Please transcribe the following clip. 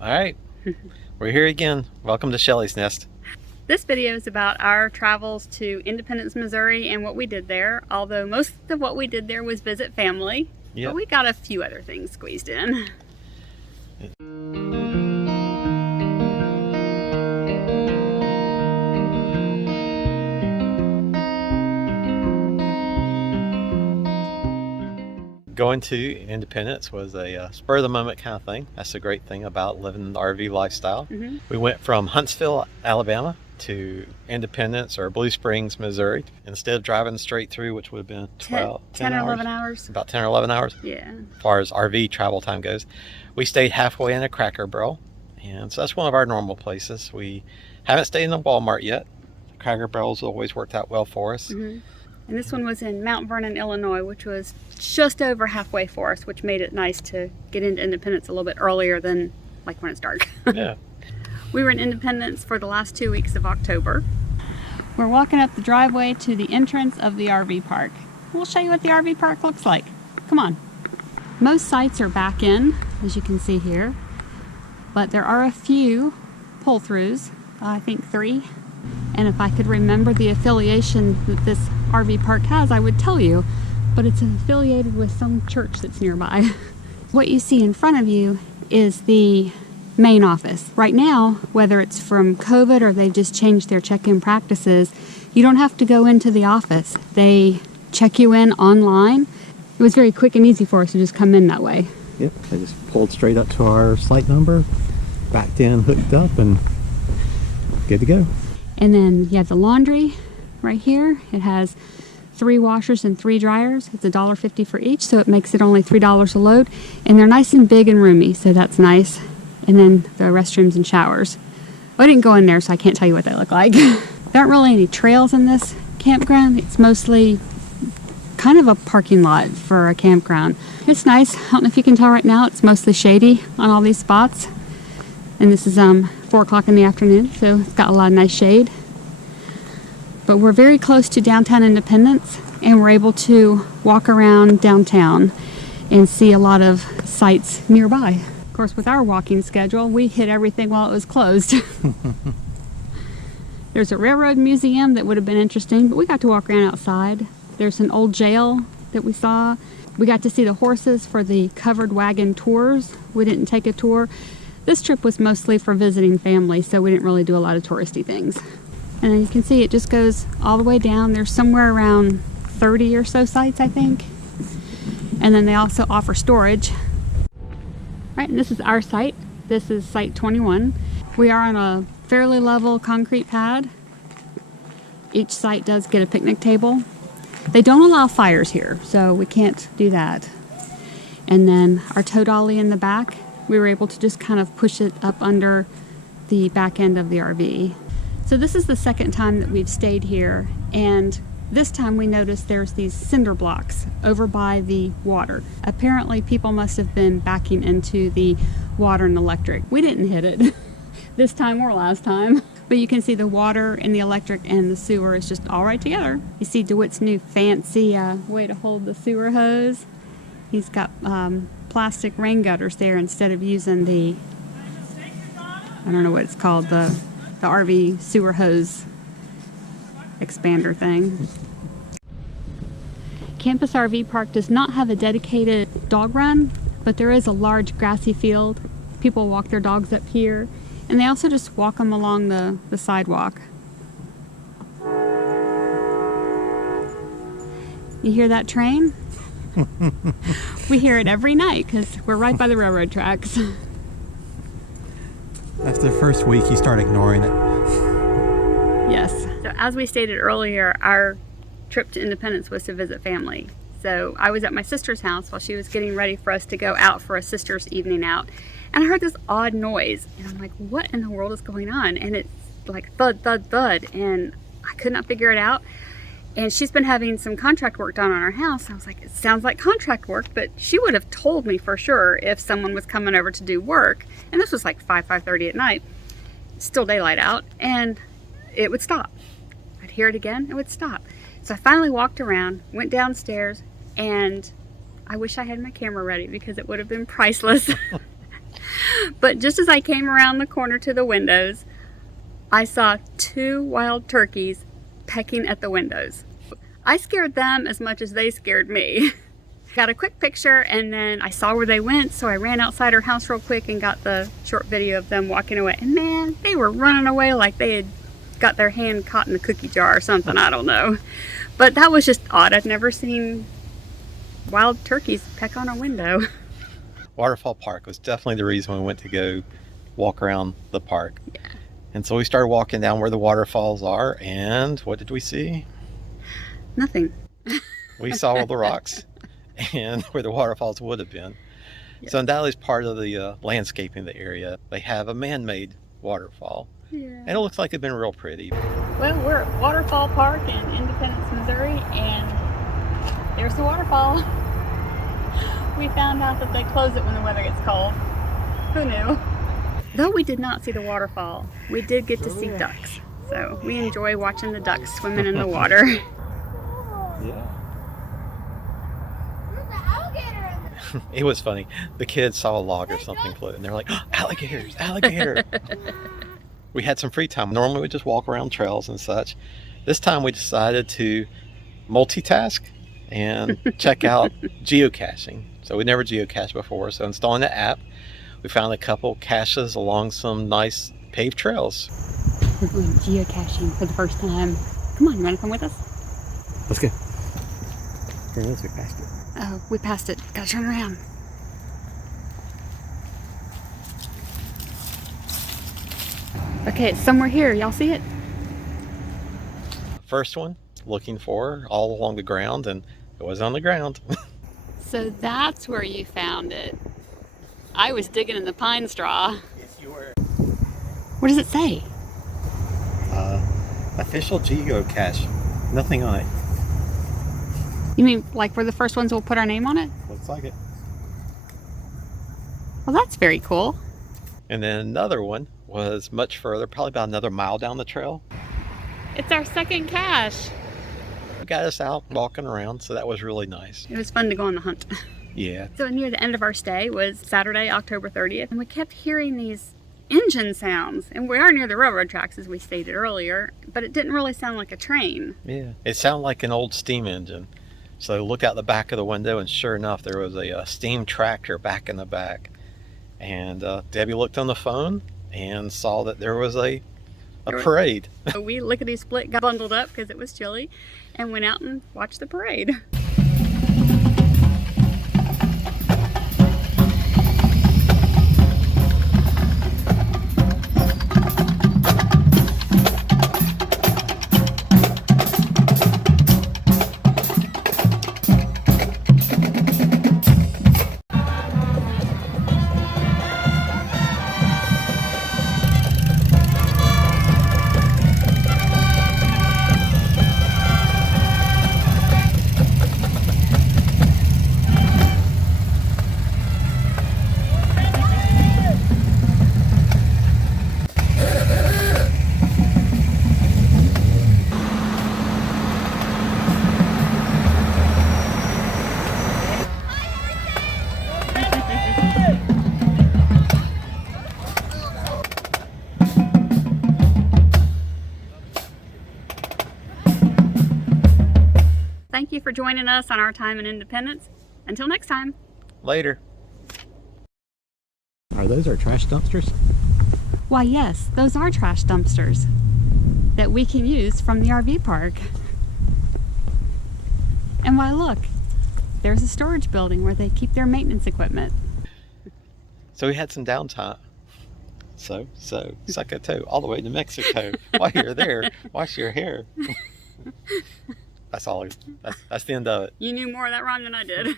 All right, we're here again. Welcome to Shelly's Nest. This video is about our travels to Independence, Missouri and what we did there, although most of what we did there was visit family. Yep. But we got a few other things squeezed in. Going to Independence was a spur of the moment kind of thing. That's the great thing about living the RV lifestyle. We went from Huntsville, Alabama to Independence or Blue Springs, Missouri. Instead of driving straight through, which would have been 10 or 11 hours. About 10 or 11 hours. Yeah. As far as RV travel time goes. We stayed halfway in a Cracker Barrel. And so that's one of our normal places. We haven't stayed in a Walmart yet. The Cracker Barrel's always worked out well for us. And this one was in Mount Vernon, Illinois, which was just over halfway for us, which made it nice to get into Independence a little bit earlier than like when it's dark. Yeah. We were in Independence for the last 2 weeks of October. We're walking up the driveway to the entrance of the RV park. We'll show you what the RV park looks like. Come on. Most sites are back in, as you can see here, but there are a few pull-throughs, I think 3. And if I could remember the affiliation that this RV park has, I would tell you, but it's affiliated with some church that's nearby. What you see in front of you is the main office. Right now, whether it's from COVID or they've just changed their check-in practices, you don't have to go into the office. They check you in online. It was very quick and easy for us to just come in that way. Yep, I just pulled straight up to our site number, backed in, hooked up, and good to go. And then you have the laundry right here. It has 3 washers and 3 dryers. It's $1.50 for each, so it makes it only $3 a load. And they're nice and big and roomy, so that's nice. And then the restrooms and showers. I didn't go in there, so I can't tell you what they look like. There aren't really any trails in this campground. It's mostly kind of a parking lot for a campground. It's nice. I don't know if you can tell right now, it's mostly shady on all these spots. And this is 4 o'clock in the afternoon, so it's got a lot of nice shade. But we're very close to downtown Independence, and we're able to walk around downtown and see a lot of sites nearby. Of course, with our walking schedule, we hit everything while it was closed. There's a railroad museum that would have been interesting, but we got to walk around outside. There's an old jail that we saw. We got to see the horses for the covered wagon tours. We didn't take a tour. This trip was mostly for visiting family, so we didn't really do a lot of touristy things. And then you can see it just goes all the way down. There's somewhere around 30 or so sites, I think. And then they also offer storage. Right, and this is our site. This is site 21. We are on a fairly level concrete pad. Each site does get a picnic table. They don't allow fires here, so we can't do that. And then our tow dolly in the back, we were able to just kind of push it up under the back end of the RV. So this is the second time that we've stayed here, and this time we noticed there's these cinder blocks over by the water. Apparently people must have been backing into the water and electric. We didn't hit it this time or last time, but you can see the water and the electric and the sewer is just all right together. You see DeWitt's new fancy way to hold the sewer hose. He's got plastic rain gutters there instead of using the, I don't know what it's called, the RV sewer hose expander thing. Campus RV Park does not have a dedicated dog run, but there is a large grassy field. People walk their dogs up here, and they also just walk them along the sidewalk. You hear that train? We hear it every night because we're right by the railroad tracks. After the first week, you start ignoring it. Yes. So as we stated earlier, our trip to Independence was to visit family. So I was at my sister's house while she was getting ready for us to go out for a sister's evening out. And I heard this odd noise. And I'm like, what in the world is going on? And it's like thud, thud, thud. And I could not figure it out. And she's been having some contract work done on her house. I was like, it sounds like contract work, but she would have told me for sure if someone was coming over to do work. And this was like 5:30 at night, still daylight out, and it would stop. I'd hear it again, it would stop. So I finally walked around, went downstairs, and I wish I had my camera ready because it would have been priceless. But just as I came around the corner to the windows, I saw 2 wild turkeys pecking at the windows. I scared them as much as they scared me. Got a quick picture and then I saw where they went, so I ran outside her house real quick and got the short video of them walking away. And man, they were running away like they had got their hand caught in a cookie jar or something, I don't know. But that was just odd. I'd never seen wild turkeys peck on a window. Waterfall Park was definitely the reason we went to go walk around the park. Yeah. And so we started walking down where the waterfalls are, and what did we see? Nothing. We saw all the rocks and where the waterfalls would have been. Yeah. So undoubtedly is part of the landscaping of the area. They have a man-made waterfall. Yeah. And it looks like it's been real pretty. Well, we're at Waterfall Park in Independence, Missouri, and there's the waterfall. We found out that they close it when the weather gets cold. Who knew? Though we did not see the waterfall, we did get to see ducks. So we enjoy watching the ducks swimming in the water. Yeah. It was funny. The kids saw a log or something float, and they're like, oh, alligators, alligator. We had some free time. Normally we just walk around trails and such. This time we decided to multitask and check out geocaching. So we never geocached before, so installing the app, we found a couple caches along some nice paved trails. We're going geocaching for the first time. Come on, you want to come with us? Let's go. There it is, we passed it. Oh, we passed it. Gotta turn around. Okay, it's somewhere here. Y'all see it? First one, looking for all along the ground, and it was on the ground. So that's where you found it. I was digging in the pine straw. Yes, you were. What does it say? Official geocache. Nothing on it. You mean like we're the first ones we'll put our name on it? Looks like it. Well, that's very cool. And then another one was much further, probably about another mile down the trail. It's our second cache. It got us out walking around, so that was really nice. It was fun to go on the hunt. Yeah. So near the end of our stay was Saturday, October 30th, and we kept hearing these engine sounds. And we are near the railroad tracks, as we stated earlier, but it didn't really sound like a train. Yeah. It sounded like an old steam engine. So looked out the back of the window, and sure enough, there was a steam tractor back in the back. And Debbie looked on the phone and saw that there was a parade. So we lickety-split got bundled up because it was chilly and went out and watched the parade. Thank you for joining us on our time in Independence. Until next time. Later. Are those our trash dumpsters? Why, yes, those are trash dumpsters that we can use from the RV park. And why, look, there's a storage building where they keep their maintenance equipment. So we had some downtime. So suck a toe all the way to Mexico. While you're there, wash your hair. That's all. That's the end of it. You knew more of that rhyme than I did.